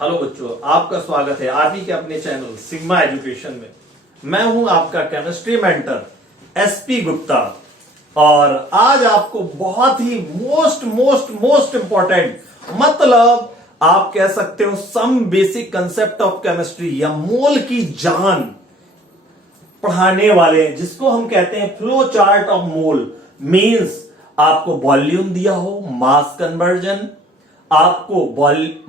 Hello बच्चों, आपका स्वागत है आप ही के अपने चैनल सिग्मा एजुकेशन में। मैं हूं आपका केमिस्ट्री मेंटर एसपी गुप्ता और आज आपको बहुत ही मोस्ट इंपॉर्टेंट मतलब आप कह सकते हो some basic concept of chemistry या मोल की जान पढ़ाने वाले हैं, जिसको हम कहते हैं flow chart of mole. Means आपको वॉल्यूम दिया हो, मास कन्वर्जन, आपको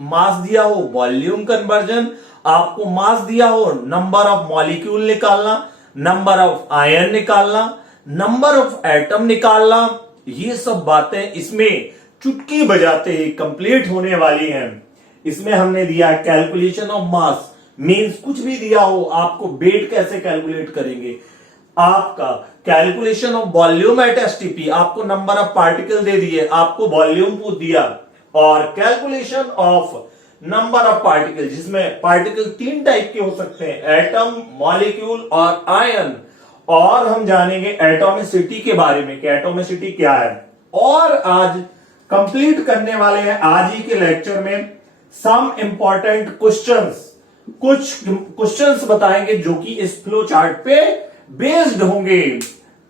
मास दिया हो वॉल्यूम कन्वर्जन, आपको मास दिया हो नंबर ऑफ मॉलिक्यूल निकालना, नंबर ऑफ आयन निकालना, नंबर ऑफ एटम निकालना, ये सब बातें इसमें चुटकी बजाते ही कंप्लीट होने वाली हैं। इसमें हमने दिया है कैलकुलेशन ऑफ मास, मींस कुछ भी दिया हो आपको वेट कैसे कैलकुलेट करेंगे, आपका calculation of volume at STP, आपको नंबर ऑफ पार्टिकल दे दिए, आपको वॉल्यूम को दिया, और calculation of number of particle, जिसमें पार्टिकल तीन टाइप के हो सकते हैं, एटम, मॉलिक्यूल और आयन। और हम जानेंगे एटॉमिसिटी के बारे में कि एटॉमिसिटी क्या है। और आज कंप्लीट करने वाले हैं आज ही के लेक्चर में सम इंपॉर्टेंट क्वेश्चंस, कुछ क्वेश्चंस बताएंगे जो कि इस फ्लो चार्ट पे बेस्ड होंगे।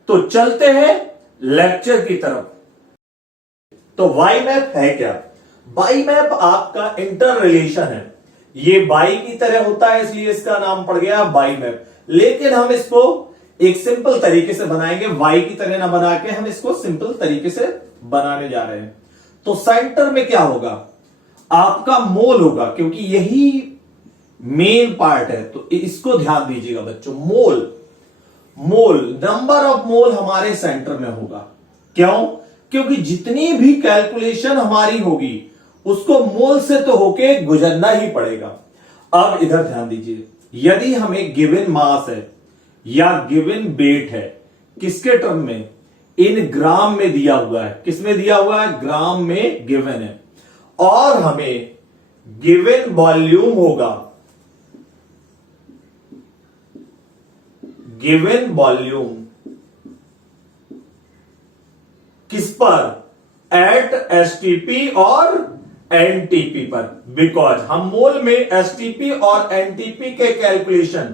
तो चलते हैं लेक्चर की तरफ। तो वाई मैप है क्या? वाई मैप आपका इंटर रिलेशन है। ये वाई की तरह होता है इसलिए इसका नाम पड़ गया वाई मैप, लेकिन हम इसको एक सिंपल तरीके से बनाएंगे। वाई की तरह ना बना के हम इसको सिंपल तरीके से बनाने जा रहे हैं। तो सेंटर में क्या होगा? आपका मोल होगा, क्योंकि यही मेन पार्ट है। तो इसको ध्यान दीजिएगा बच्चों। मोल नंबर ऑफ मोल हमारे सेंटर में होगा। क्यों? क्योंकि जितनी भी कैलकुलेशन हमारी होगी उसको मोल से तो होके गुजरना ही पड़ेगा। अब इधर ध्यान दीजिए, यदि हमें गिवन मास है या गिवन वेट है, किसके टर्म में? इन ग्राम में दिया हुआ है। किस में दिया हुआ है? ग्राम में गिवन है। और हमें गिवन वॉल्यूम होगा, गिवन वॉल्यूम किस पर? एट एसटीपी और एनटीपी पर। बिकॉज हम मोल में एसटीपी और एनटीपी के कैलकुलेशन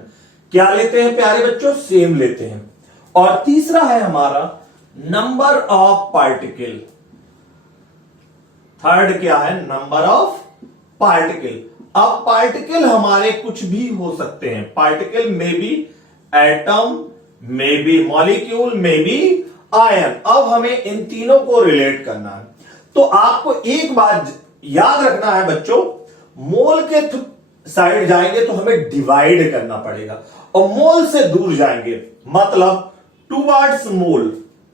क्या लेते हैं प्यारे बच्चों? सेम लेते हैं। और तीसरा है हमारा नंबर ऑफ पार्टिकल। थर्ड क्या है? Number of particle. अब पार्टिकल हमारे कुछ भी हो सकते हैं। पार्टिकल में भी एटम, में भी मॉलिक्यूल, में भी आयन। अब हमें इन तीनों को रिलेट करना है। तो आपको एक बात याद रखना है बच्चों, मोल के साइड जाएंगे तो हमें डिवाइड करना पड़ेगा, और मोल से दूर जाएंगे मतलब टुवर्ड्स मोल,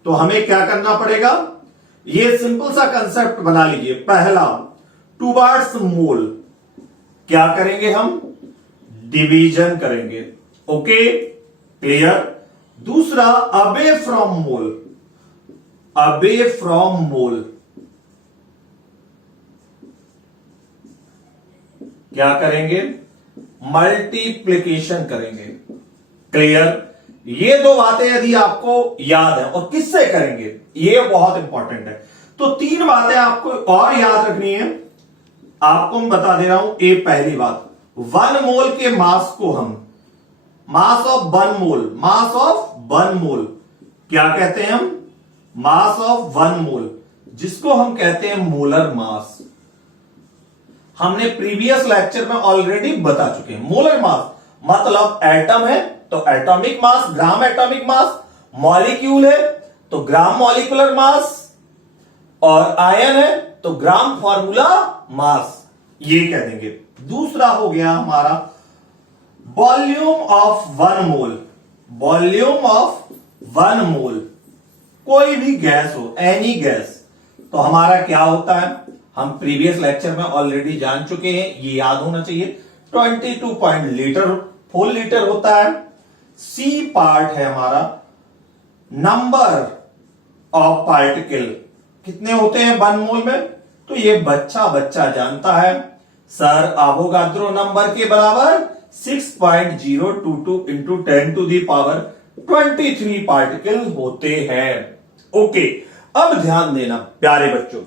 तो हमें क्या करना पड़ेगा? ये सिंपल सा कंसेप्ट बना लीजिए। पहला टुवर्ड्स मोल क्या करेंगे? हम डिवीजन करेंगे। Okay, clear? दूसरा away from mole, away from mole क्या करेंगे? मल्टीप्लिकेशन करेंगे। क्लियर? ये दो बातें यदि आपको याद है, और किससे करेंगे ये बहुत इंपॉर्टेंट है। तो तीन बातें आपको और याद रखनी है, आपको मैं बता दे रहा हूं। ये पहली बात, 1 मोल के मास को हम mass of 1 mole, mass of 1 मोल क्या कहते हैं हम? मास ऑफ 1 मोल, जिसको हम कहते हैं मोलर मास। हमने प्रीवियस लेक्चर में ऑलरेडी बता चुके हैं। मोलर मास मतलब एटम है तो atomic mass, gram atomic mass, molecule है तो ग्राम मॉलिक्यूलर मास, और आयन है तो ग्राम फॉर्मूला मास, ये कह देंगे। दूसरा हो गया हमारा volume of 1 mole, volume of 1 मोल, कोई भी गैस हो, एनी गैस, तो हमारा क्या होता है? हम प्रीवियस लेक्चर में ऑलरेडी जान चुके हैं, ये याद होना चाहिए। 22 लीटर फुल लीटर होता है। सी पार्ट है हमारा नंबर ऑफ पार्टिकल, कितने होते हैं 1 मोल में? तो ये बच्चा जानता है सर, अवोगाद्रो नंबर के बराबर 6.022 into 10 to the power 23 particle होते हैं। ओके, अब ध्यान देना प्यारे बच्चों,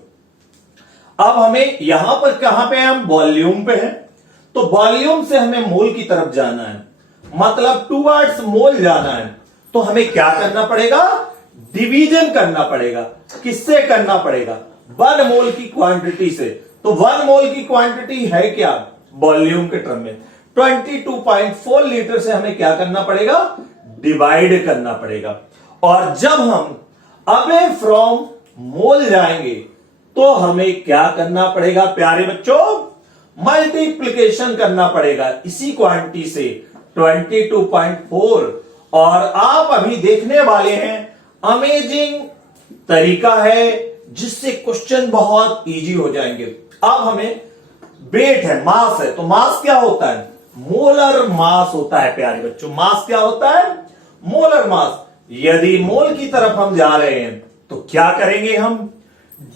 अब हमें यहां पर कहां पे हम वॉल्यूम पे हैं, तो वॉल्यूम से हमें मोल की तरफ जाना है, मतलब टूवर्ड्स मोल जाना है, तो हमें क्या करना पड़ेगा? डिवीजन करना पड़ेगा। किससे करना पड़ेगा? 1 मोल की क्वांटिटी से। तो 1 मोल की क्वांटिटी है क्या वॉल्यूम के टर्म में? 22.4 लीटर से हमें क्या करना पड़ेगा? डिवाइड करना पड़ेगा। और जब हम अवे फ्रॉम मोल जाएंगे तो हमें क्या करना पड़ेगा प्यारे बच्चों? मल्टीप्लिकेशन करना पड़ेगा इसी क्वांटिटी से 22.4। और आप अभी देखने वाले हैं अमेजिंग तरीका है जिससे क्वेश्चन बहुत इजी हो जाएंगे। अब हमें वेट है, मास है, तो मास क्या होता है? मोलर मास होता है प्यारे बच्चों। मास क्या होता है? Molar mass. यदि मोल की तरफ हम जा रहे हैं तो क्या करेंगे हम?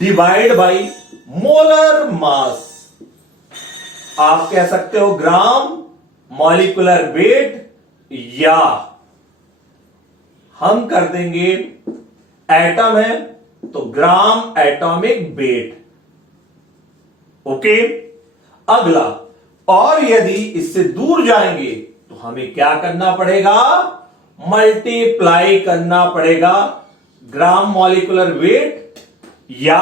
Divide by molar mass. आप कह सकते हो ग्राम मॉलिक्यूलर वेट, या हम कर देंगे एटम है तो ग्राम एटॉमिक वेट। ओके, अगला, और यदि इससे दूर जाएंगे तो हमें क्या करना पड़ेगा? मल्टीप्लाई करना पड़ेगा ग्राम मॉलिक्यूलर वेट या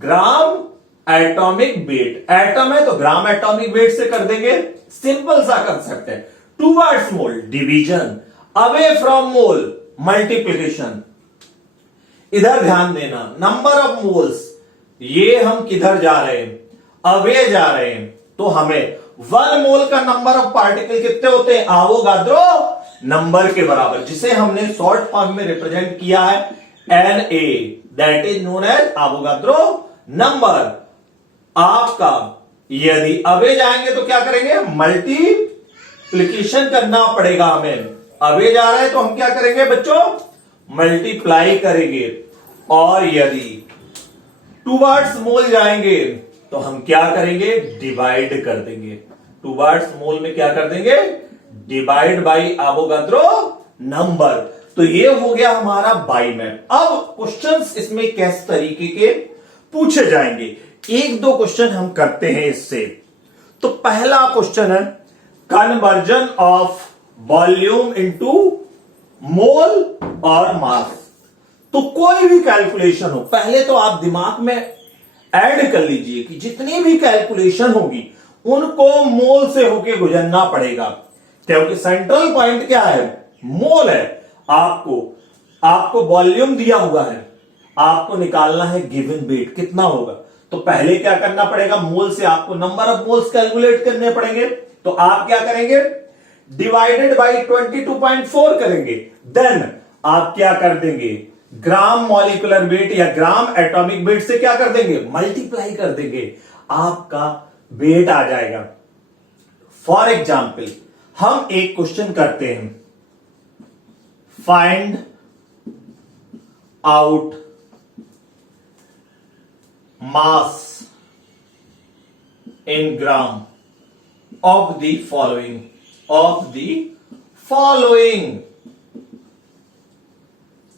ग्राम एटॉमिक वेट। एटम है तो ग्राम एटॉमिक वेट से कर देंगे। सिंपल सा कंसेप्ट है। Towards mole division, away from mole multiplication. इधर ध्यान देना, नंबर ऑफ मोल्स, ये हम किधर जा रहे हैं? अवे जा रहे हैं, तो हमें 1 मोल का नंबर ऑफ पार्टिकल कितने होते हैं? आवोगाद्रो नंबर के बराबर, जिसे हमने शॉर्ट फॉर्म में रिप्रेजेंट किया है Na, that is known as Avogadro number. आपका यदि अवे जाएंगे तो क्या करेंगे? मल्टीप्लिकेशन करना पड़ेगा हमें। अवे जा रहे हैं तो हम क्या करेंगे बच्चों? मल्टीप्लाई करेंगे। और यदि टूवर्ड्स मोल जाएंगे तो हम क्या करेंगे? डिवाइड कर देंगे। टूवर्ड्स मोल में क्या कर देंगे? Divide by Avogadro number. तो ये हो गया हमारा बाई मैप। अब क्वेश्चंस इसमें किस तरीके के पूछे जाएंगे? 1-2 क्वेश्चन हम करते हैं इससे। तो पहला क्वेश्चन है कन्वर्जन ऑफ वॉल्यूम इनटू मोल और मास। तो कोई भी कैलकुलेशन हो, पहले तो आप दिमाग में ऐड कर लीजिए कि जितनी भी कैलकुलेशन होगी उनको मोल से होके गुजरना पड़ेगा, क्योंकि सेंट्रल पॉइंट क्या है? मोल है। आपको वॉल्यूम दिया हुआ है, आपको निकालना है गिवन वेट कितना होगा। तो पहले क्या करना पड़ेगा? मोल से आपको नंबर ऑफ मोल्स कैलकुलेट करने पड़ेंगे। तो आप क्या करेंगे? डिवाइडेड बाई 22.4 करेंगे। देन आप क्या कर देंगे? ग्राम मॉलिक्यूलर वेट या ग्राम एटॉमिक वेट से क्या कर देंगे? मल्टीप्लाई कर देंगे। आपका वेट आ जाएगा। फॉर एग्जाम्पल हम एक क्वेश्चन करते हैं, find out mass in gram of the following.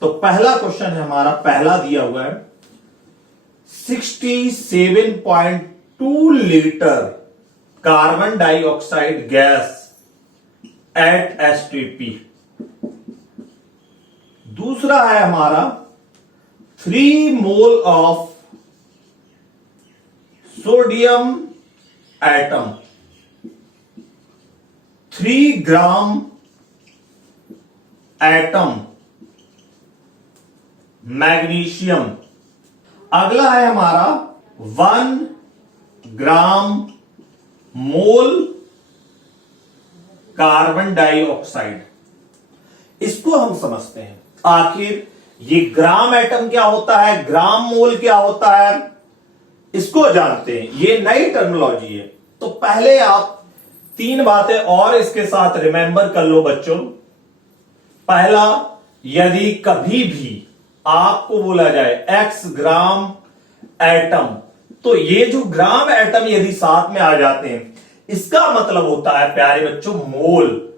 तो पहला क्वेश्चन है हमारा, पहला दिया हुआ है 67.2 litre carbon dioxide gas at STP. दूसरा है हमारा 3 mole of sodium atom, 3 gram atom magnesium. अगला है हमारा 1 ग्राम मोल कार्बन डाइऑक्साइड। इसको हम समझते हैं। आखिर ये ग्राम एटम क्या होता है, ग्राम मोल क्या होता है, इसको जानते हैं। ये नई टर्मिनोलॉजी है। तो पहले आप 3 बातें और इसके साथ रिमेंबर कर लो बच्चों। पहला, यदि कभी भी आपको बोला जाए x ग्राम एटम, तो ये जो ग्राम एटम यदि साथ में आ जाते हैं, इसका मतलब होता है प्यारे बच्चों mole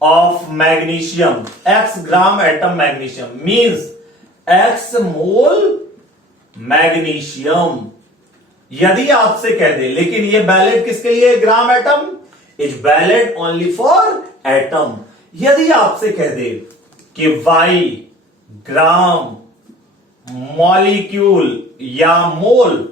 of magnesium. x gram atom magnesium means x mole magnesium. यदि आपसे कह दे, लेकिन ये वैलिड किसके लिए? Gram atom is valid only for atom. यदि आपसे कह दे कि वाई ग्राम मॉलिक्यूल या मोल,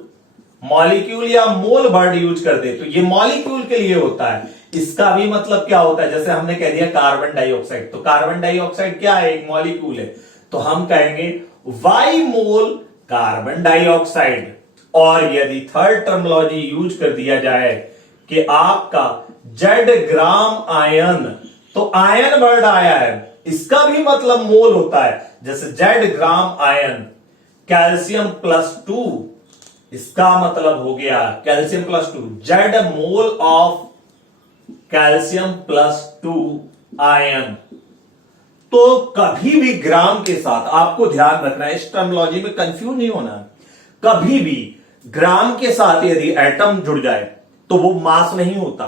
मॉलिक्यूल या मोल वर्ड यूज कर दे, तो ये मॉलिक्यूल के लिए होता है। इसका भी मतलब क्या होता है? जैसे हमने कह दिया कार्बन डाइऑक्साइड, तो कार्बन डाइऑक्साइड क्या है? एक मॉलिक्यूल है। तो हम कहेंगे वाई मोल कार्बन डाइऑक्साइड। और यदि थर्ड टर्मिनोलॉजी यूज कर दिया जाए कि आपका जेड ग्राम आयन, तो आयन वर्ड आया है, इसका भी मतलब मोल होता है। जैसे जेड ग्राम आयन कैल्शियम +2, इसका मतलब हो गया calcium +2, Z mole of calcium +2 ion. तो कभी भी ग्राम के साथ आपको ध्यान रखना है, इस टर्मिनोलॉजी में कंफ्यूज नहीं होना। कभी भी ग्राम के साथ यदि एटम जुड़ जाए तो वो मास नहीं होता,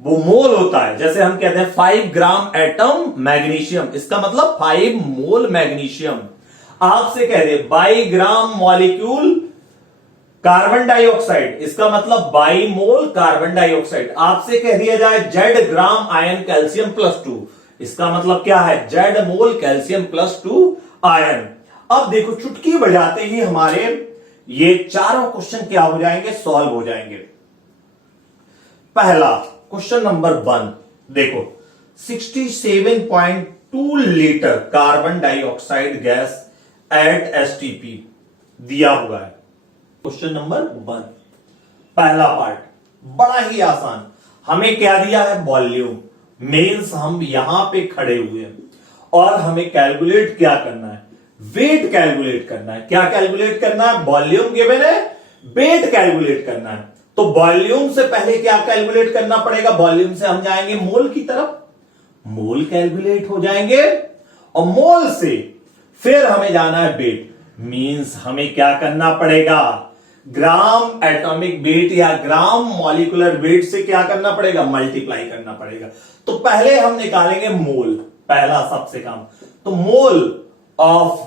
वो मोल होता है। जैसे हम कहते हैं 5 ग्राम एटम मैग्नीशियम, इसका मतलब 5 मोल मैग्नीशियम। आपसे कह दे 22 ग्राम मॉलिक्यूल कार्बन डाइऑक्साइड, इसका मतलब 22 मोल कार्बन डाइऑक्साइड। आपसे कह दिया जाए जेड ग्राम आयन कैल्शियम +2, इसका मतलब क्या है? जेड मोल कैल्शियम +2 आयन। अब देखो चुटकी बजाते ही हमारे ये चारों क्वेश्चन क्या हो जाएंगे? सॉल्व हो जाएंगे। पहला क्वेश्चन नंबर 1 देखो, 67.2 litre carbon dioxide gas at STP दिया हुआ है। क्वेश्चन नंबर 1 पहला पार्ट बड़ा ही आसान। हमें क्या दिया है? वॉल्यूम। मींस हम यहां पे खड़े हुए हैं और हमें कैलकुलेट क्या करना है? वेट कैलकुलेट करना है। क्या कैलकुलेट करना है? वॉल्यूम गिवन है, वेट कैलकुलेट करना है। तो वॉल्यूम से पहले क्या कैलकुलेट करना पड़ेगा? वॉल्यूम से हम जाएंगे मोल की तरफ, मोल कैलकुलेट हो जाएंगे, और मोल से फिर हमें जाना है वेट। मींस हमें क्या करना पड़ेगा? ग्राम एटॉमिक वेट या ग्राम मॉलिक्यूलर वेट से क्या करना पड़ेगा? मल्टीप्लाई करना पड़ेगा। तो पहले हम निकालेंगे मोल, पहला सबसे कम। तो mole of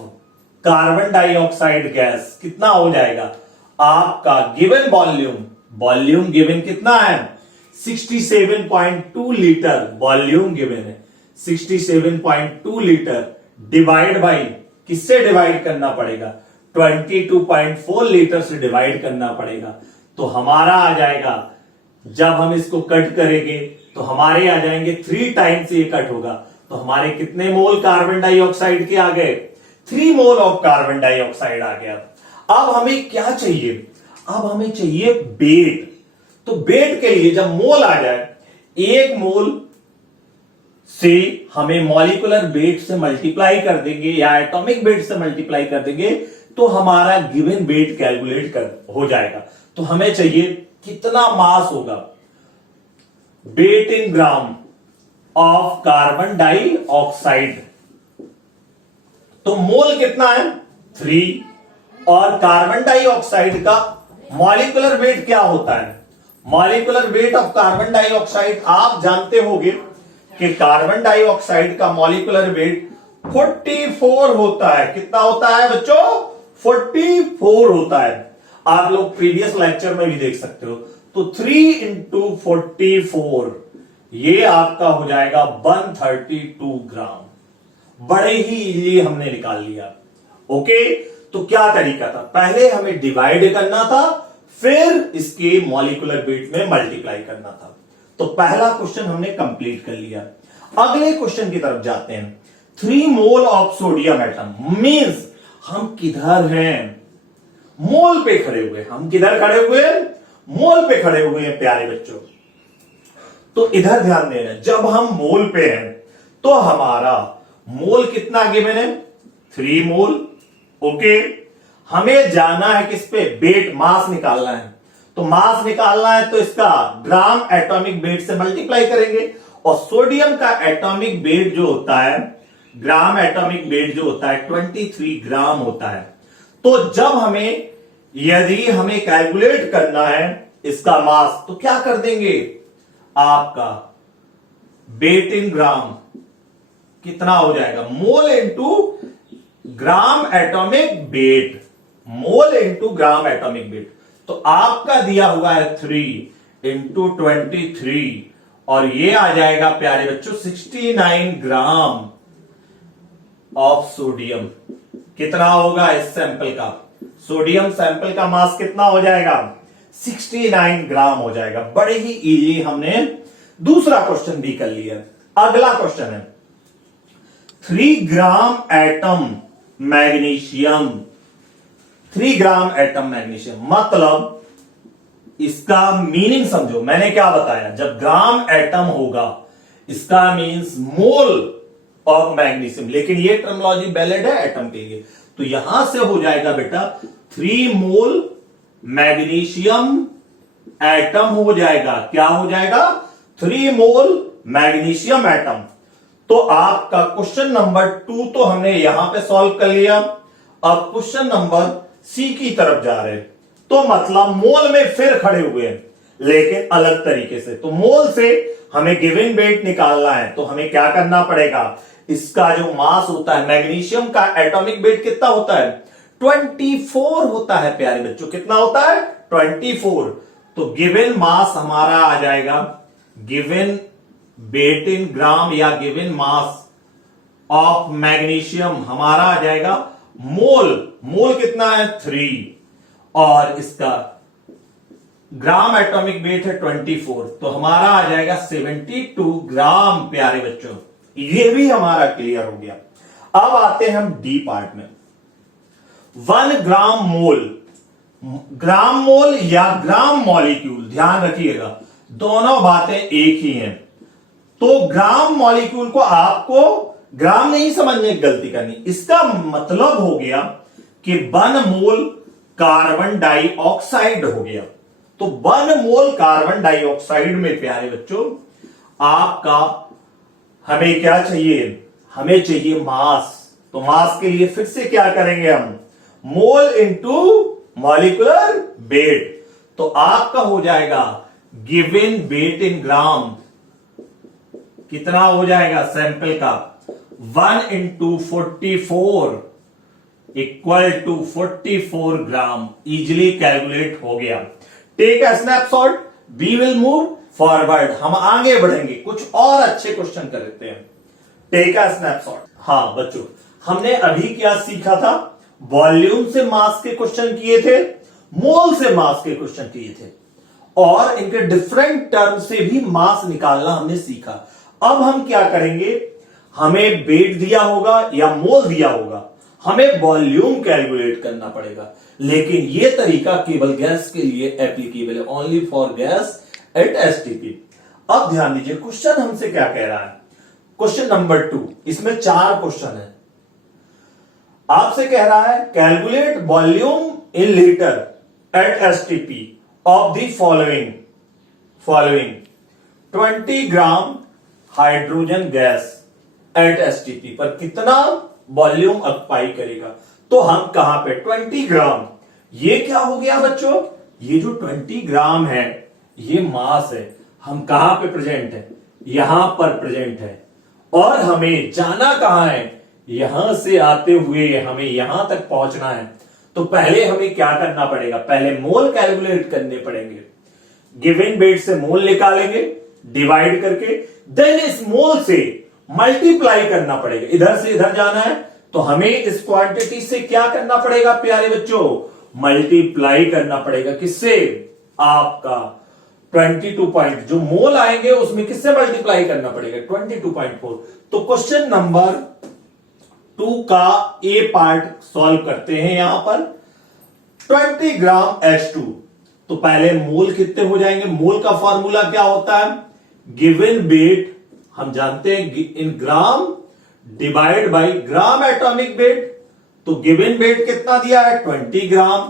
carbon dioxide gas कितना हो जाएगा? आपका गिवन वॉल्यूम, वॉल्यूम गिवन कितना है? 67.2 लीटर वॉल्यूम गिवन है। 67.2 लीटर डिवाइड बाई, किससे डिवाइड करना पड़ेगा? 22.4 लीटर से डिवाइड करना पड़ेगा। तो हमारा आ जाएगा, जब हम इसको कट करेंगे तो हमारे आ जाएंगे 3 टाइम्स ये कट होगा। तो हमारे कितने मोल कार्बन डाइऑक्साइड के आ गए? 3 मोल ऑफ कार्बन डाइऑक्साइड आ गया। अब हमें क्या चाहिए? अब हमें चाहिए वेट। तो वेट के लिए जब मोल आ जाए, 1 मोल से हमें मॉलिक्यूलर वेट से मल्टीप्लाई कर देंगे या एटॉमिक वेट से मल्टीप्लाई कर देंगे, तो हमारा गिवन वेट कैलकुलेट हो जाएगा। तो हमें चाहिए कितना मास होगा? Weight in gram of carbon dioxide. तो मोल कितना है? 3। और कार्बन डाइऑक्साइड का मॉलिक्यूलर वेट क्या होता है? Molecular weight of carbon dioxide आप जानते होंगे कि कार्बन डाइऑक्साइड का मॉलिक्यूलर वेट 44 होता है। कितना होता है बच्चों? 44 होता है। आप लोग प्रीवियस लेक्चर में भी देख सकते हो। तो 3 × 44 ये आपका हो जाएगा 132 ग्राम। बड़े ही इजीली हमने निकाल लिया। ओके, तो क्या तरीका था? पहले हमें डिवाइड करना था, फिर इसके मॉलिक्यूलर वेट में मल्टीप्लाई करना था। तो पहला क्वेश्चन हमने कंप्लीट कर लिया। अगले क्वेश्चन की तरफ जाते हैं। 3 mole of sodium atom. Means हम किधर हैं? मोल पे खड़े हुए। हम किधर खड़े हुए? मोल पे खड़े हुए हैं प्यारे बच्चों। तो इधर ध्यान देना, जब हम मोल पे हैं तो हमारा मोल कितना गिवन है? 3 मोल। ओके, हमें जाना है किस पे? वेट, मास निकालना है। तो मास निकालना है तो इसका ग्राम एटॉमिक वेट से मल्टीप्लाई करेंगे। और सोडियम का एटॉमिक वेट जो होता है, ग्राम एटॉमिक वेट जो होता है 23 ग्राम होता है। तो जब हमें, यदि हमें कैलकुलेट करना है इसका मास, तो क्या कर देंगे? आपका वेट इन ग्राम कितना हो जाएगा? Mole into gram atomic wait. Mole into gram atomic weight. तो आपका दिया हुआ है 3 इंटू 23 और ये आ जाएगा प्यारे बच्चों 69 ग्राम ऑफ सोडियम। कितना होगा इस सैंपल का? सोडियम सैंपल का मास कितना हो जाएगा? 69 ग्राम हो जाएगा। बड़े ही इजी हमने दूसरा क्वेश्चन भी कर लिया। अगला क्वेश्चन है 3 gram atom magnesium. 3 gram atom magnesium मतलब इसका मीनिंग समझो। मैंने क्या बताया, जब ग्राम एटम होगा इसका मीन्स मोल ऑफ मैग्नीशियम, लेकिन ये टर्मिनोलॉजी वैलिड है एटम के लिए। तो यहां से हो जाएगा बेटा 3 मोल मैग्नीशियम एटम हो जाएगा। क्या हो जाएगा? 3 मोल मैग्नीशियम एटम। तो आपका क्वेश्चन नंबर 2 तो हमने यहां पे सॉल्व कर लिया। अब क्वेश्चन नंबर सी की तरफ जा रहे हैं। तो मतलब मोल में फिर खड़े हुए हैं, लेकिन अलग तरीके से। तो मोल से हमें गिवन वेट निकालना है, तो हमें क्या करना पड़ेगा? इसका जो मास होता है, मैग्नीशियम का एटॉमिक वेट कितना होता है? 24 होता है प्यारे बच्चों। कितना होता है? 24। तो गिवन मास हमारा आ जाएगा, गिवन वेट इन ग्राम या गिवन मास ऑफ मैग्नीशियम हमारा आ जाएगा मोल। मोल कितना है? 3 और इसका ग्राम एटॉमिक वेट है 24, तो हमारा आ जाएगा 72 ग्राम प्यारे बच्चों। ये भी हमारा क्लियर हो गया। अब आते हैं हम डी पार्ट में। 1 ग्राम मोल, ग्राम मोल या ग्राम मॉलिक्यूल, ध्यान रखिएगा दोनों बातें एक ही हैं। तो ग्राम मॉलिक्यूल को आपको ग्राम नहीं समझने की गलती करनी। इसका मतलब हो गया कि 1 मोल कार्बन डाइऑक्साइड हो गया। तो 1 मोल कार्बन डाइऑक्साइड में प्यारे बच्चों आपका हमें क्या चाहिए? हमें चाहिए मास। तो मास के लिए फिर से क्या करेंगे हम? Mole into molecular weight. तो आपका हो जाएगा गिवन वेट इन ग्राम। कितना हो जाएगा सैंपल का? 1 into 44 equal to 44 gram. Easily calculate हो गया। Take a snapshot, we will move forward. हम आगे बढ़ेंगे, कुछ और अच्छे क्वेश्चन करते हैं। Take a snapshot. हाँ बच्चों, हमने अभी क्या सीखा था? वॉल्यूम से मास के क्वेश्चन किए थे, मोल से मास के क्वेश्चन किए थे, और इनके डिफरेंट टर्म से भी मास निकालना हमने सीखा। अब हम क्या करेंगे? हमें वेट दिया होगा या मोल दिया होगा, हमें वॉल्यूम कैलकुलेट करना पड़ेगा। लेकिन यह तरीका केवल गैस के लिए एप्लीकेबल है, only for gas at STP. अब ध्यान दीजिए क्वेश्चन हमसे क्या कह रहा है। क्वेश्चन नंबर 2, इसमें 4 क्वेश्चन है। आपसे कह रहा है calculate volume in litre at STP of the following 20 gram hydrogen gas at STP पर कितना वॉल्यूम ऑक्युपाई करेगा। तो हम कहां पे? 20 ग्राम। ये क्या हो गया बच्चों? ये जो 20 ग्राम है ये मास है। हम कहां पे प्रेजेंट है? यहां पर प्रेजेंट है। और हमें जाना कहां है? यहां से आते हुए हमें यहां तक पहुंचना है। तो पहले हमें क्या करना पड़ेगा? पहले मोल कैलकुलेट करने पड़ेंगे। गिवन वेट से मोल निकालेंगे डिवाइड करके, देन इस मोल से मल्टीप्लाई करना पड़ेगा। इधर से इधर जाना है तो हमें इस क्वांटिटी से क्या करना पड़ेगा प्यारे बच्चों? मल्टीप्लाई करना पड़ेगा। किससे? आपका 22 पॉइंट जो मोल आएंगे उसमें किससे मल्टीप्लाई करना पड़ेगा? 22.4। तो क्वेश्चन नंबर 2 का ए पार्ट सॉल्व करते हैं। यहां पर 20 ग्राम H2, तो पहले मोल कितने हो जाएंगे? मोल का फॉर्मूला क्या होता है? गिवन वेट हम जानते हैं in gram divide by gram atomic weight. तो गिवन वेट कितना दिया है? 20 ग्राम।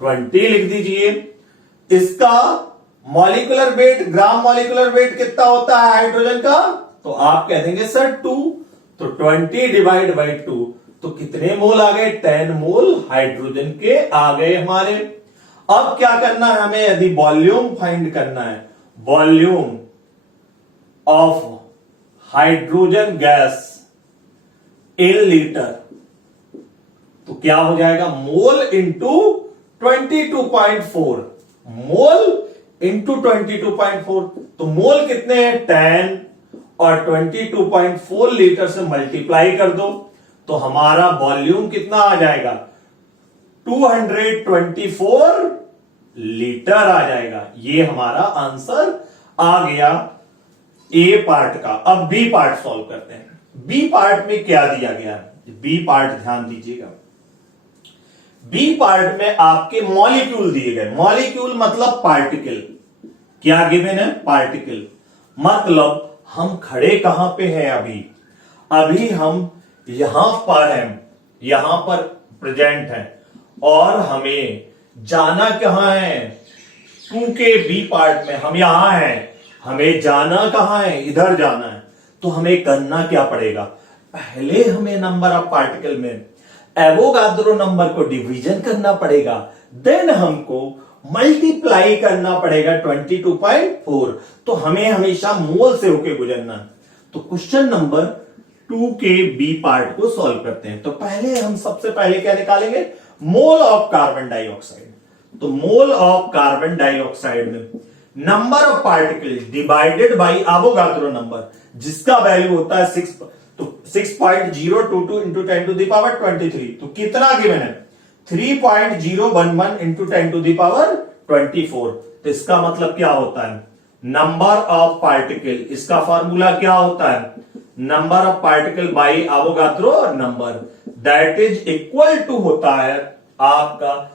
20 लिख दीजिए। इसका molecular weight, gram molecular weight कितना होता है हाइड्रोजन का? तो आप कह देंगे सर 2। तो 20 डिवाइड बाई 2, तो कितने मोल आ गए? 10 मोल हाइड्रोजन के आ गए हमारे। अब क्या करना है हमें? यदि वॉल्यूम फाइंड करना है, volume of hydrogen gas in litre, तो क्या हो जाएगा? मोल इंटू 22.4 मोल इंटू 22.4, तो मोल कितने हैं 10 और 22.4 लीटर से मल्टीप्लाई कर दो तो हमारा वॉल्यूम कितना आ जाएगा 224 लीटर आ जाएगा। ये हमारा आंसर आ गया ए पार्ट का। अब बी पार्ट सॉल्व करते हैं। बी पार्ट में क्या दिया गया है, बी पार्ट ध्यान दीजिएगा। बी पार्ट में आपके मॉलिक्यूल दिए गए, मॉलिक्यूल मतलब पार्टिकल। क्या गिवन है, पार्टिकल। मतलब हम खड़े कहां पे हैं अभी, अभी हम यहां पर हैं, यहां पर प्रेजेंट हैं और हमें जाना कहां है 2 के बी पार्ट में। हम यहां हैं, हमें जाना कहां है, इधर जाना है। तो हमें करना क्या पड़ेगा, पहले हमें नंबर ऑफ पार्टिकल में एवोगाद्रो नंबर को डिवीजन करना पड़ेगा, देन हमको मल्टीप्लाई करना पड़ेगा 22.4। तो हमें हमेशा मोल से होके गुजरना है। तो क्वेश्चन नंबर 2 के बी पार्ट को सॉल्व करते हैं। तो पहले हम सबसे पहले क्या निकालेंगे, मोल ऑफ कार्बन डाइऑक्साइड। तो मोल ऑफ कार्बन डाइऑक्साइड में number of particle divided by Avogadro number, जिसका वैल्यू होता है 6, तो 6.022 इंटू 10 टू द पावर 23। तो कितना गिवन है 3.011 इंटू 10 टू द पावर 24। तो इसका मतलब क्या होता है, नंबर ऑफ पार्टिकल, इसका फॉर्मूला क्या होता है, number of particle by Avogadro number, that is equal to होता है आपका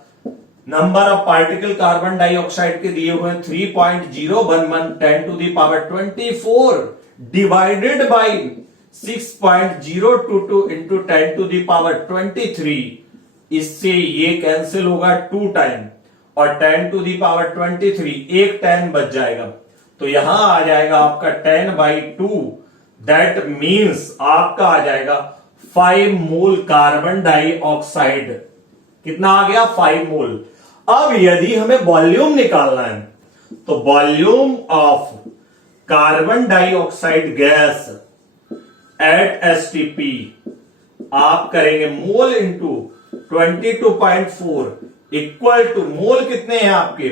number of particle carbon dioxide के दिए हुए 3.011 10 to the power 24 divided by 6.022 into 10 to the power 23। इससे ये कैंसिल होगा 2 टाइम और 10 टू दी पावर 23, एक 10 बच जाएगा। तो यहां आ जाएगा आपका 10/2, दैट मीन्स आपका आ जाएगा 5 मोल कार्बन डाइऑक्साइड। कितना आ गया 5 मोल। अब यदि हमें वॉल्यूम निकालना है तो volume of carbon dioxide gas at STP आप करेंगे मोल इंटू 22.4 इक्वल टू, मोल कितने हैं आपके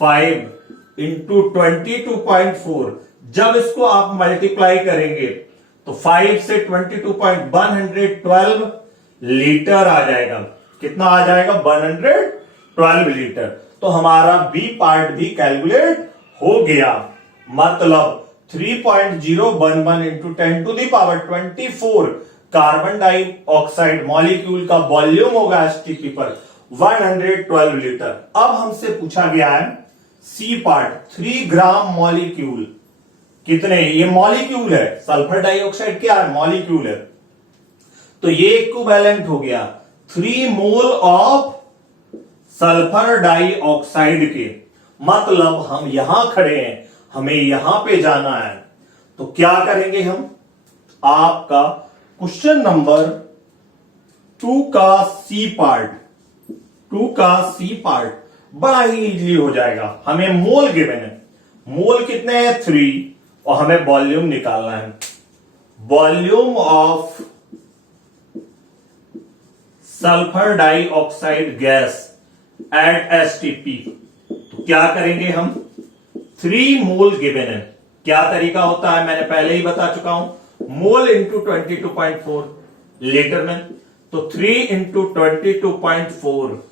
5 इंटू 22.4। जब इसको आप मल्टीप्लाई करेंगे तो 5 से 22.112 लीटर आ जाएगा। कितना आ जाएगा 112 लीटर। तो हमारा बी पार्ट भी कैलकुलेट हो गया। मतलब 3.011 into 10 to the power 24 carbon dioxide molecule का वॉल्यूम होगा एसटीपी पर 112 लीटर। अब हमसे पूछा गया है सी पार्ट 3 ग्राम मॉलिक्यूल, कितने, ये मॉलिक्यूल है, सल्फर डाइऑक्साइड क्या है मॉलिक्यूल है, तो ये इक्विवेलेंट हो गया 3 मोल ऑफ सल्फर डाइऑक्साइड के। मतलब हम यहां खड़े हैं, हमें यहां पे जाना है, तो क्या करेंगे हम, आपका क्वेश्चन नंबर 2 का सी पार्ट, 2 का सी पार्ट बड़ा ही इजीली हो जाएगा। हमें मोल गिवन है, मोल कितने हैं 3 और हमें वॉल्यूम निकालना है। Volume of sulphur dioxide gas at STP, तो क्या करेंगे हम 3 मोल गिवन है। क्या तरीका होता है मैंने पहले ही बता चुका हूं, मोल इंटू 22.4 लीटर में, तो 3 into 22.4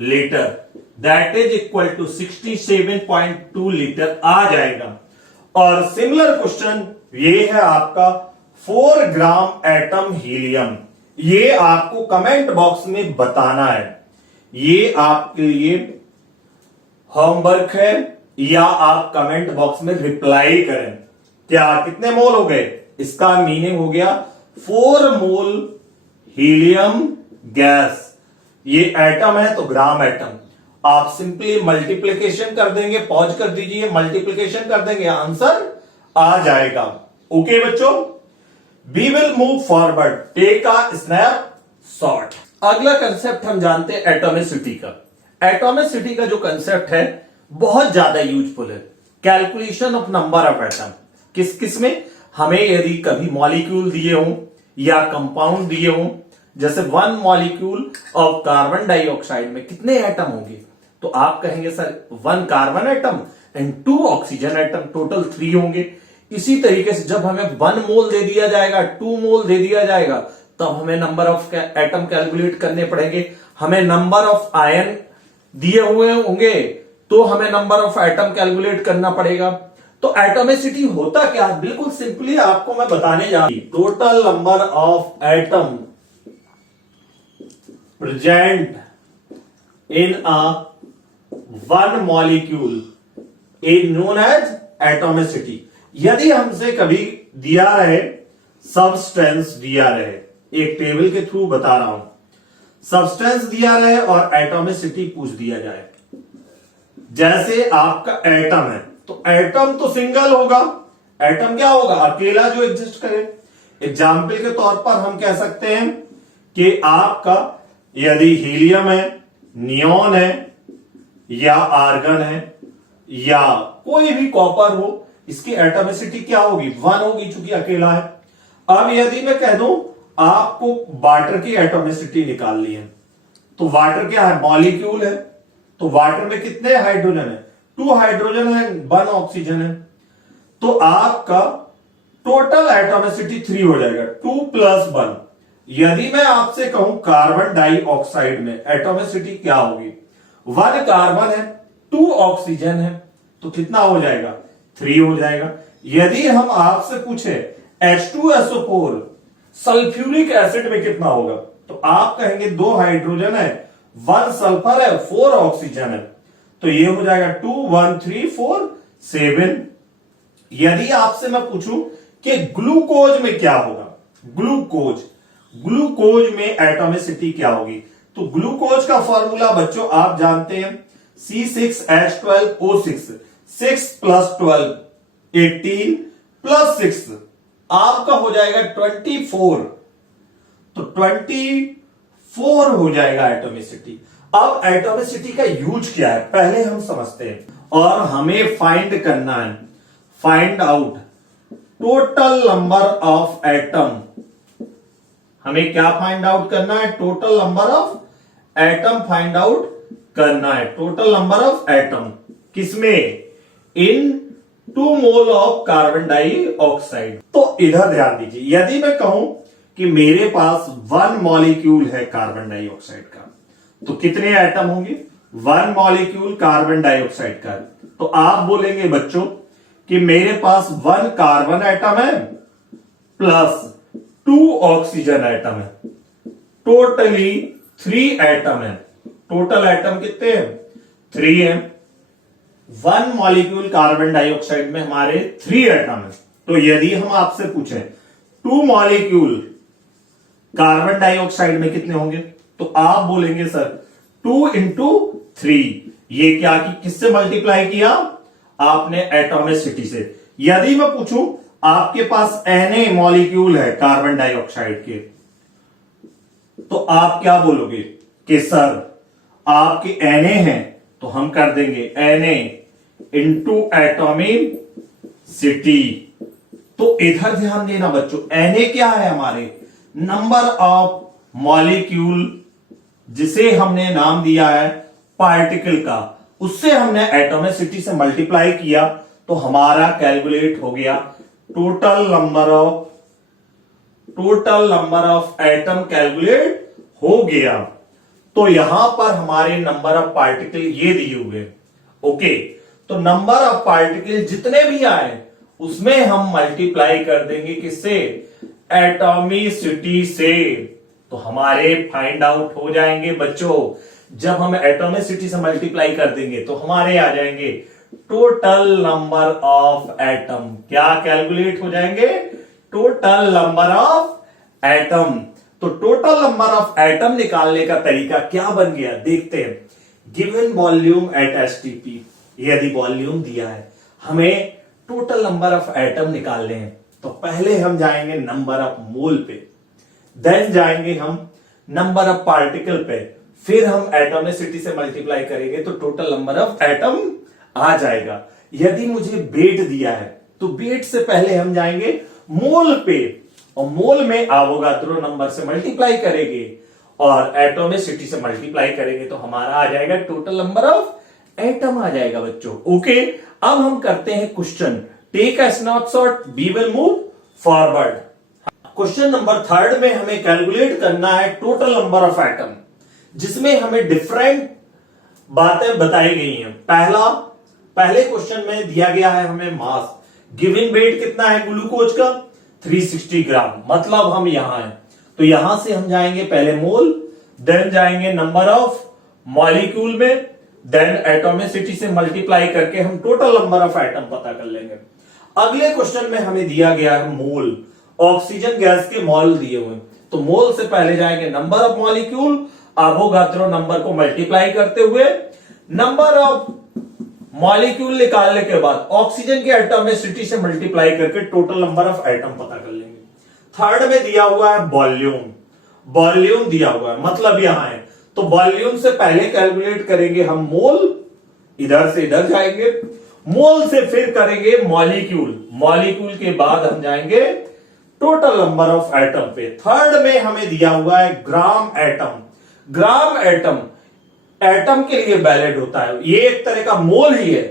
litre that is equal to 67.2 litre आ जाएगा। और सिमिलर क्वेश्चन ये है आपका 4 ग्राम एटम हीलियम। ये आपको कमेंट बॉक्स में बताना है, ये आपके लिए होमवर्क है, या आप कमेंट बॉक्स में रिप्लाई करें। क्या कितने मोल हो गए, इसका मीनिंग हो गया 4 मोल हीलियम गैस। ये एटम है तो ग्राम एटम, आप सिंपली मल्टीप्लिकेशन कर देंगे, पॉज कर दीजिए, मल्टीप्लिकेशन कर देंगे, आंसर आ जाएगा। ओके बच्चों, we will move forward, take a snapshot. अगला कंसेप्ट हम जानते हैं एटॉमिसिटी का। एटॉमिसिटी का जो कंसेप्ट है बहुत ज्यादा यूजफुल है, calculation of number of atom. किस किस में, हमें यदि कभी मॉलिक्यूल दिए हों या कंपाउंड दिए हों जैसे 1 मॉलिक्यूल ऑफ कार्बन डाइऑक्साइड में कितने एटम होंगे, तो आप कहेंगे sir 1 carbon atom and 2 oxygen atom, total 3 होंगे। इसी तरीके से जब हमें 1 मोल दे दिया जाएगा, 2 मोल दे दिया जाएगा, तब हमें नंबर ऑफ एटम कैलकुलेट करने पड़ेंगे। हमें नंबर ऑफ आयन दिए हुए होंगे तो हमें नंबर ऑफ एटम कैलकुलेट करना पड़ेगा। तो एटॉमिसिटी होता क्या है, बिल्कुल सिंपली आपको मैं बताने जा रही हूं। Total number of atom present in a 1 molecule is known as atomicity. यदि हमसे कभी दिया रहे सब्सटेंस, दिया रहे, एक टेबल के थ्रू बता रहा हूं, सब्सटेंस दिया रहे और एटॉमिसिटी पूछ दिया जाए। जैसे आपका एटम है तो एटम तो सिंगल होगा, एटम क्या होगा, अकेला जो एग्जिस्ट करे। एग्जाम्पल के तौर पर हम कह सकते हैं कि आपका यदि हीलियम है, नियॉन है या आर्गन है या कोई भी कॉपर हो, इसकी एटॉमिसिटी क्या होगी, 1 होगी, चूंकि अकेला है। अब यदि मैं कह दूं आपको वाटर की एटॉमिसिटी निकालनी है, तो वाटर क्या है, मॉलिक्यूल है, तो वाटर में कितने हाइड्रोजन है, 2 हाइड्रोजन है, 1 ऑक्सीजन है, तो आपका टोटल एटॉमिसिटी 3 हो जाएगा, 2 + 1। यदि मैं आपसे कहूं कार्बन डाइऑक्साइड में एटॉमिसिटी क्या होगी, 1 कार्बन है, 2 ऑक्सीजन है, तो कितना हो जाएगा, 3 हो जाएगा। यदि हम आपसे पूछे H2SO4 सल्फ्यूरिक एसिड में कितना होगा, तो आप कहेंगे 2 हाइड्रोजन है, 1 सल्फर है, 4 ऑक्सीजन है, तो ये हो जाएगा 2 1 3 4 7। यदि आपसे मैं पूछूं कि ग्लूकोज में क्या होगा, ग्लूकोज में एटॉमिसिटी क्या होगी, तो ग्लूकोज का फॉर्मूला बच्चों आप जानते हैं, C6H12O6, 6 + 12 18 + 6 आपका हो जाएगा 24, तो 24 हो जाएगा एटॉमिसिटी। अब एटॉमिसिटी का यूज क्या है पहले हम समझते हैं, और हमें फाइंड करना है, find out total number of atom. हमें क्या फाइंड आउट करना है, total number of atom find out करना है, टोटल नंबर ऑफ एटम किसमें, इन 2 मोल ऑफ कार्बन डाइऑक्साइड। तो इधर ध्यान दीजिए, यदि मैं कहूं कि मेरे पास 1 मॉलिक्यूल है कार्बन डाइऑक्साइड का, तो कितने एटम होंगे, 1 मॉलिक्यूल कार्बन डाइऑक्साइड का, तो आप बोलेंगे बच्चों कि मेरे पास 1 कार्बन एटम है प्लस 2 ऑक्सीजन एटम है, टोटली 3 एटम है। टोटल एटम कितने हैं, 3 है। 1 मॉलिक्यूल कार्बन डाइऑक्साइड में हमारे 3 एटम है। तो यदि हम आपसे पूछें 2 मॉलिक्यूल कार्बन डाइऑक्साइड में कितने होंगे, तो आप बोलेंगे सर 2 × 3। ये क्या किससे मल्टीप्लाई किया, आपने एटॉमिसिटी से। यदि मैं पूछूं आपके पास Na मॉलिक्यूल है कार्बन डाइऑक्साइड के, तो आप क्या बोलोगे कि सर आपके Na हैं, तो हम कर देंगे Na × एटॉमिसिटी। तो इधर ध्यान देना बच्चों, Na क्या है, हमारे नंबर ऑफ मॉलिक्यूल, जिसे हमने नाम दिया है पार्टिकल का, उससे हमने एटॉमिसिटी से मल्टीप्लाई किया, तो हमारा कैलकुलेट हो गया total number of atom calculate हो गया। तो यहां पर हमारे नंबर ऑफ पार्टिकल ये दिए हुए, ओके। तो नंबर ऑफ पार्टिकल जितने भी आए उसमें हम मल्टीप्लाई कर देंगे किससे, एटॉमिसिटी से। तो हमारे फाइंड आउट हो जाएंगे बच्चों, जब हम एटॉमिसिटी से मल्टीप्लाई कर देंगे तो हमारे आ जाएंगे टोटल नंबर ऑफ एटम। क्या कैलकुलेट हो जाएंगे, टोटल नंबर ऑफ एटम। तो टोटल नंबर ऑफ एटम निकालने का तरीका क्या बन गया, देखते हैं। गिवन वॉल्यूम एट एसटीपी, यदि वॉल्यूम दिया है, हमें टोटल नंबर ऑफ एटम निकालने हैं, तो पहले हम जाएंगे नंबर ऑफ मोल पे, देन जाएंगे हम नंबर ऑफ पार्टिकल पे, फिर हम एटॉमिसिटी से मल्टीप्लाई करेंगे तो टोटल नंबर ऑफ एटम आ जाएगा। यदि मुझे वेट दिया है तो वेट से पहले हम जाएंगे मोल पे, और मोल में एवोगाद्रो नंबर से मल्टीप्लाई करेंगे और एटॉमिसिटी से मल्टीप्लाई करेंगे तो हमारा आ जाएगा टोटल नंबर ऑफ एटम आ जाएगा बच्चों। ओके, अब हम करते हैं question. Take a snapshot, we will move forward. Question number 3 में हमें कैलकुलेट करना है टोटल नंबर ऑफ एटम, जिसमें हमें डिफरेंट बातें बताई गई हैं। पहले क्वेश्चन में दिया गया है हमें मास, गिवन वेट कितना है ग्लूकोज का 360 ग्राम, मतलब हम यहां हैं तो यहां से हम जाएंगे पहले मोल, देन जाएंगे नंबर ऑफ मॉलिक्यूल में, देन एटॉमिसिटी से मल्टीप्लाई करके हम टोटल नंबर ऑफ एटम पता कर लेंगे। अगले क्वेश्चन में हमें दिया गया है मोल, ऑक्सीजन गैस के मोल दिए हुए, तो मोल से पहले जाएंगे number of molecule, Avogadro number को मल्टीप्लाई करते हुए नंबर ऑफ मॉलिक्यूल निकालने के बाद ऑक्सीजन के एटॉमिसिटी से मल्टीप्लाई करके टोटल नंबर ऑफ एटम पता कर लेंगे। थर्ड में दिया हुआ है वॉल्यूम, वॉल्यूम दिया हुआ है मतलब यहां है, तो वॉल्यूम से पहले कैलकुलेट करेंगे हम मोल, इधर से इधर जाएंगे, मोल से फिर करेंगे मॉलिक्यूल, मॉलिक्यूल के बाद हम जाएंगे टोटल नंबर ऑफ एटम पे। थर्ड में हमें दिया हुआ है gram atom, gram atom atom के लिए वैलिड होता है, ये एक तरह का मोल ही है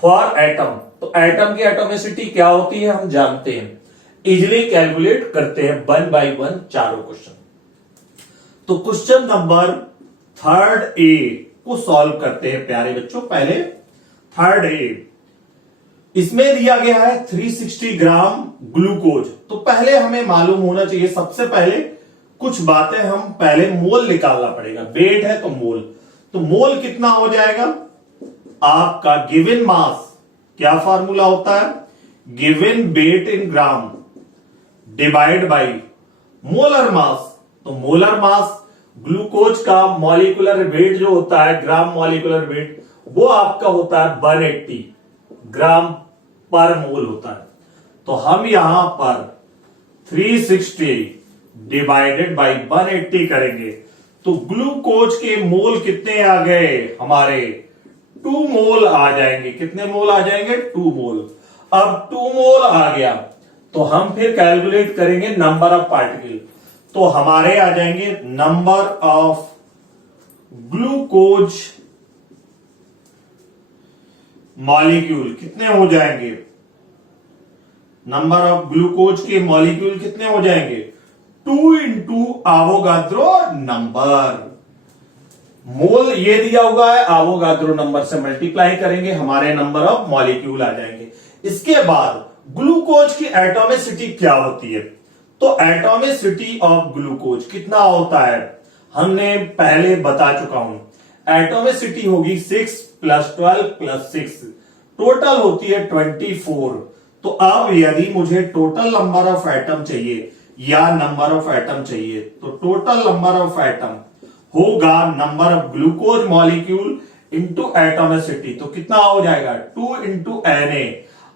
फॉर एटम, तो एटम की एटॉमिसिटी क्या होती है हम जानते हैं, इजिली कैलकुलेट करते हैं 1 by 1 चारों क्वेश्चन। तो क्वेश्चन नंबर 3A को सॉल्व करते हैं प्यारे बच्चों। पहले 3A, इसमें दिया गया है 360 ग्राम ग्लूकोज, तो पहले हमें मालूम होना चाहिए, सबसे पहले कुछ बातें हम पहले मोल निकालना पड़ेगा, वेट है तो मोल कितना हो जाएगा आपका, गिवन मास, क्या फार्मूला होता है, given weight in gram divide by molar mass, तो मोलर मास ग्लूकोज का मॉलिक्यूलर वेट जो होता है, ग्राम मॉलिक्यूलर वेट, वो आपका होता है 180 ग्राम पर मोल होता है, तो हम यहां पर 360 डिवाइडेड बाई 180 करेंगे तो ग्लूकोज के मोल कितने आ गए हमारे, 2 मोल आ जाएंगे। कितने मोल आ जाएंगे, 2 मोल। अब 2 मोल आ गया तो हम फिर कैलकुलेट करेंगे नंबर ऑफ पार्टिकल, तो हमारे आ जाएंगे नंबर ऑफ ग्लूकोज मॉलिक्यूल, कितने हो जाएंगे, नंबर ऑफ ग्लूकोज के मॉलिक्यूल कितने हो जाएंगे, 2 इंटू एवोगाद्रो नंबर, मोल ये दिया हुआ है, एवोगाद्रो नंबर से मल्टीप्लाई करेंगे, हमारे नंबर ऑफ मॉलिक्यूल आ जाएंगे। इसके बाद ग्लूकोज की एटॉमिसिटी क्या होती है, तो एटॉमिसिटी ऑफ ग्लूकोज कितना होता है, हमने पहले बता चुका हूं, एटॉमिसिटी होगी 6 + 12 + 6, टोटल होती है 24। तो अब यदि मुझे टोटल नंबर ऑफ एटम चाहिए या नंबर ऑफ एटम चाहिए, तो टोटल नंबर ऑफ एटम होगा number of glucose molecule into atomicity, तो कितना हो जाएगा 2 इंटू Na,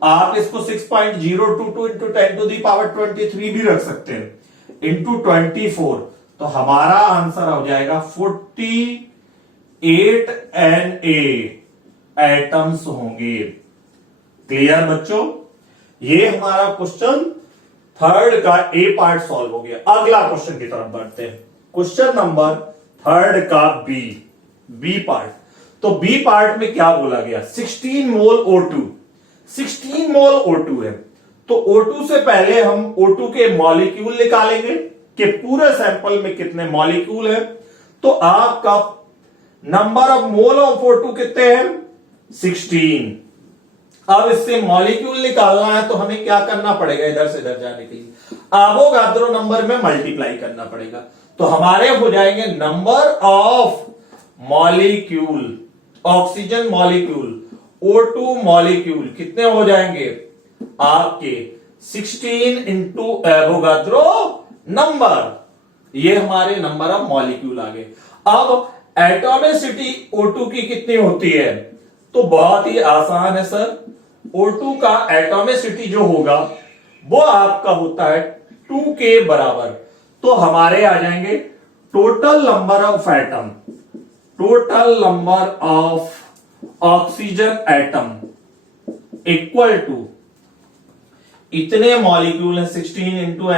आप इसको 6.022 इंटू 10⁻23 भी रख सकते हैं, इंटू 24, तो हमारा आंसर हो जाएगा 48 Na एटम्स होंगे। क्लियर बच्चों, ये हमारा क्वेश्चन 3 का ए पार्ट सॉल्व हो गया। अगला क्वेश्चन की तरफ बढ़ते हैं, क्वेश्चन नंबर 3 का बी पार्ट। तो बी पार्ट में क्या बोला गया, 16 मोल O2, 16 मोल O2 है, तो O2 से पहले हम O2 के मॉलिक्यूल निकालेंगे कि पूरे सैंपल में कितने मॉलिक्यूल है, तो आपका number of mole of O2 कितने हैं 16। अब इससे मॉलिक्यूल निकालना है तो हमें क्या करना पड़ेगा, इधर से इधर जाने के लिए एवोगाद्रो नंबर में मल्टीप्लाई करना पड़ेगा, तो हमारे हो जाएंगे number of molecule, oxygen molecule, O2 molecule कितने हो जाएंगे आपके 16 इंटू एवोगाद्रो नंबर, ये हमारे नंबर ऑफ मॉलिक्यूल आ गए। अब एटॉमिसिटी O2 की कितनी होती है, तो बहुत ही आसान है सर, O2 का एटॉमिसिटी जो होगा वो आपका होता है 2 के बराबर, तो हमारे आ जाएंगे total number of atom, total number of oxygen atom equal to इतने मॉलिक्यूल है 16 इंटू Na,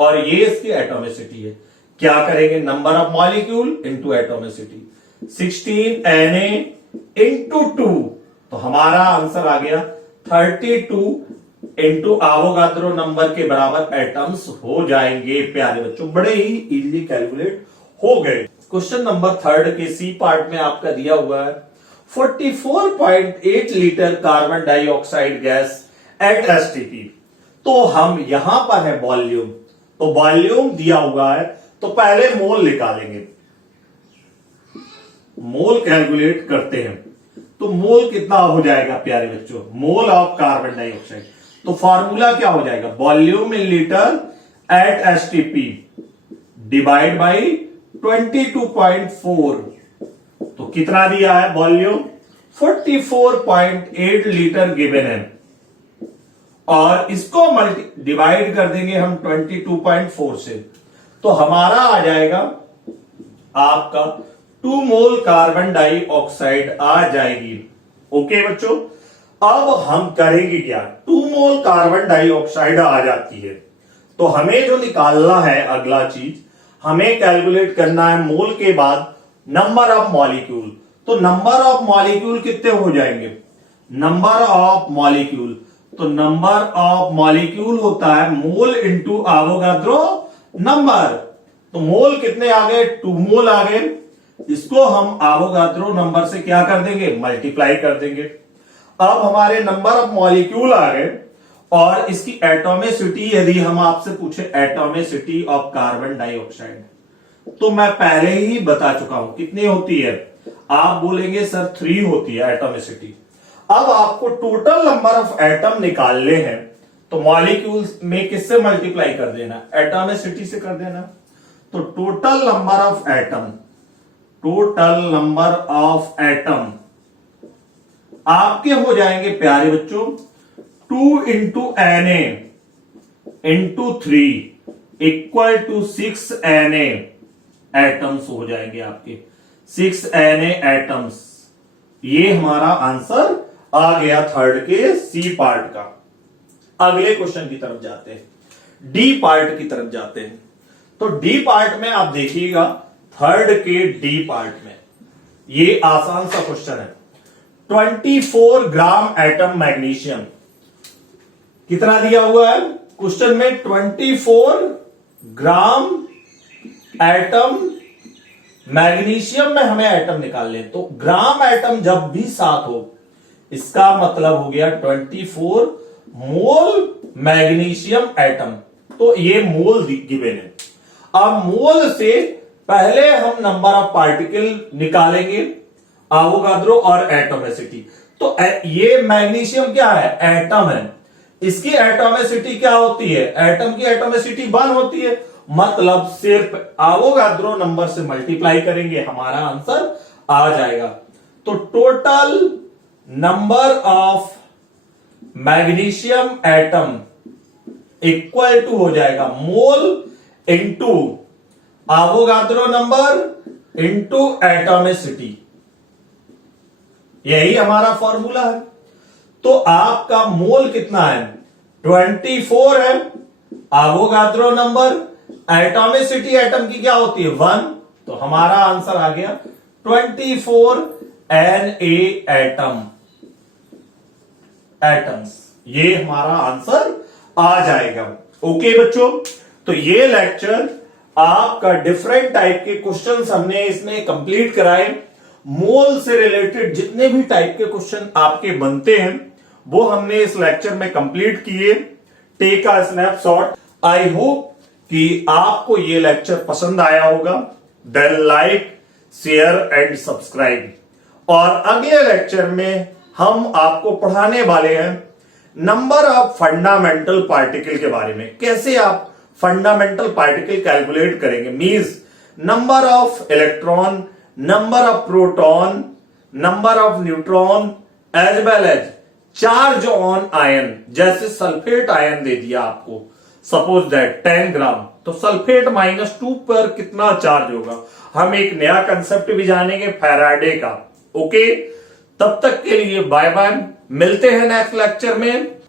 और ये इसकी एटॉमिसिटी है। क्या करेंगे, number of molecule into atomicity, 16Na into 2, तो हमारा आंसर आ गया 32 इंटू आवोगाद्रो नंबर के बराबर एटम्स हो जाएंगे। प्यारे बच्चों, बड़े ही इजीली कैलकुलेट हो गए। क्वेश्चन नंबर 3 के सी पार्ट में आपका दिया हुआ है 44.8 litre carbon dioxide gas at STP. तो हम यहां पर है वॉल्यूम, तो वॉल्यूम दिया हुआ है तो पहले मोल निकालेंगे, मोल कैलकुलेट करते हैं। तो मोल कितना हो जाएगा प्यारे बच्चों, मोल ऑफ कार्बन डाइऑक्साइड, तो फॉर्मूला क्या हो जाएगा, volume in litre at STP divide by 22.4। तो कितना दिया है वॉल्यूम, 44.8 लीटर गिवन है, और इसको डिवाइड कर देंगे हम 22.4 से, तो हमारा आ जाएगा आपका 2 मोल कार्बन डाइऑक्साइड आ जाएगी। ओके बच्चों, अब हम करेंगे क्या, 2 मोल कार्बन डाइऑक्साइड आ जाती है, तो हमें जो निकालना है अगला चीज, हमें कैलकुलेट करना है मोल के बाद नंबर ऑफ मॉलिक्यूल। तो नंबर ऑफ मॉलिक्यूल कितने हो जाएंगे, नंबर ऑफ मॉलिक्यूल, तो नंबर ऑफ मॉलिक्यूल होता है मोल इंटू आवोगाद्रो नंबर। तो मोल कितने आ गए, 2 मोल आ गए, इसको हम आवोगाद्रो नंबर से क्या कर देंगे, मल्टीप्लाई कर देंगे। अब हमारे नंबर ऑफ मॉलिक्यूल आ गए, और इसकी एटॉमिसिटी यदि हम आपसे पूछे एटॉमिसिटी ऑफ कार्बन डाइऑक्साइड, तो मैं पहले ही बता चुका हूं कितनी होती है, आप बोलेंगे सर 3 होती है एटॉमिसिटी। अब आपको टोटल नंबर ऑफ एटम निकालने हैं, तो मॉलिक्यूल्स में किससे मल्टीप्लाई कर देना, एटॉमिसिटी से कर देना। तो total number of atom, total number of atom आपके हो जाएंगे प्यारे बच्चों 2 into Na into 3 equal to 6Na atoms हो जाएंगे आपके, 6Na एटम्स। ये हमारा आंसर आ गया 3 के सी पार्ट का। अगले क्वेश्चन की तरफ जाते हैं, डी पार्ट की तरफ जाते हैं। तो डी पार्ट में आप देखिएगा 3 के डी पार्ट में ये आसान सा क्वेश्चन है, 24 ग्राम एटम मैग्नीशियम, कितना दिया हुआ है क्वेश्चन में, 24 ग्राम एटम मैग्नीशियम में हमें एटम निकाल लें। तो ग्राम एटम जब भी साथ हो, इसका मतलब हो गया 24 मोल मैग्नीशियम एटम, तो ये मोल गिवन है। अब मोल से पहले हम नंबर ऑफ पार्टिकल निकालेंगे, आवोगाद्रो और एटॉमिसिटी। तो ये मैग्नीशियम क्या है, एटम है, इसकी एटॉमिसिटी क्या होती है, एटम की एटॉमिसिटी 1 होती है, मतलब सिर्फ आवोगाद्रो नंबर से मल्टीप्लाई करेंगे, हमारा आंसर आ जाएगा। तो total number of magnesium atom equal to हो जाएगा mole into Avogadro number into atomicity, यही हमारा फॉर्मूला है। तो आपका मोल कितना है, 24 है, आवोगाद्रो नंबर, एटॉमिसिटी एटम की क्या होती है 1, तो हमारा आंसर आ गया 24 Na एटम्स, ये हमारा आंसर आ जाएगा। ओके बच्चों, तो ये लेक्चर आपका डिफरेंट टाइप के क्वेश्चंस हमने इसमें कंप्लीट कराए। मोल से रिलेटेड जितने भी टाइप के क्वेश्चन आपके बनते हैं वो हमने इस लेक्चर में कंप्लीट किए। Take a snapshot. I hope कि आपको ये लेक्चर पसंद आया होगा। Then like, share and subscribe. और अगले लेक्चर में हम आपको पढ़ाने वाले हैं नंबर ऑफ फंडामेंटल पार्टिकल के बारे में, कैसे आप फंडामेंटल पार्टिकल कैलकुलेट करेंगे, means number of electron, number of proton, number of neutron as well as charge on ion. जैसे सल्फेट आयन दे दिया आपको, सपोज दैट 10 ग्राम, तो सल्फेट -2 पर कितना चार्ज होगा। हम एक नया कंसेप्ट भी जानेंगे फैराडे का। ओके, तब तक के लिए बाय बाय, मिलते हैं नेक्स्ट लेक्चर में।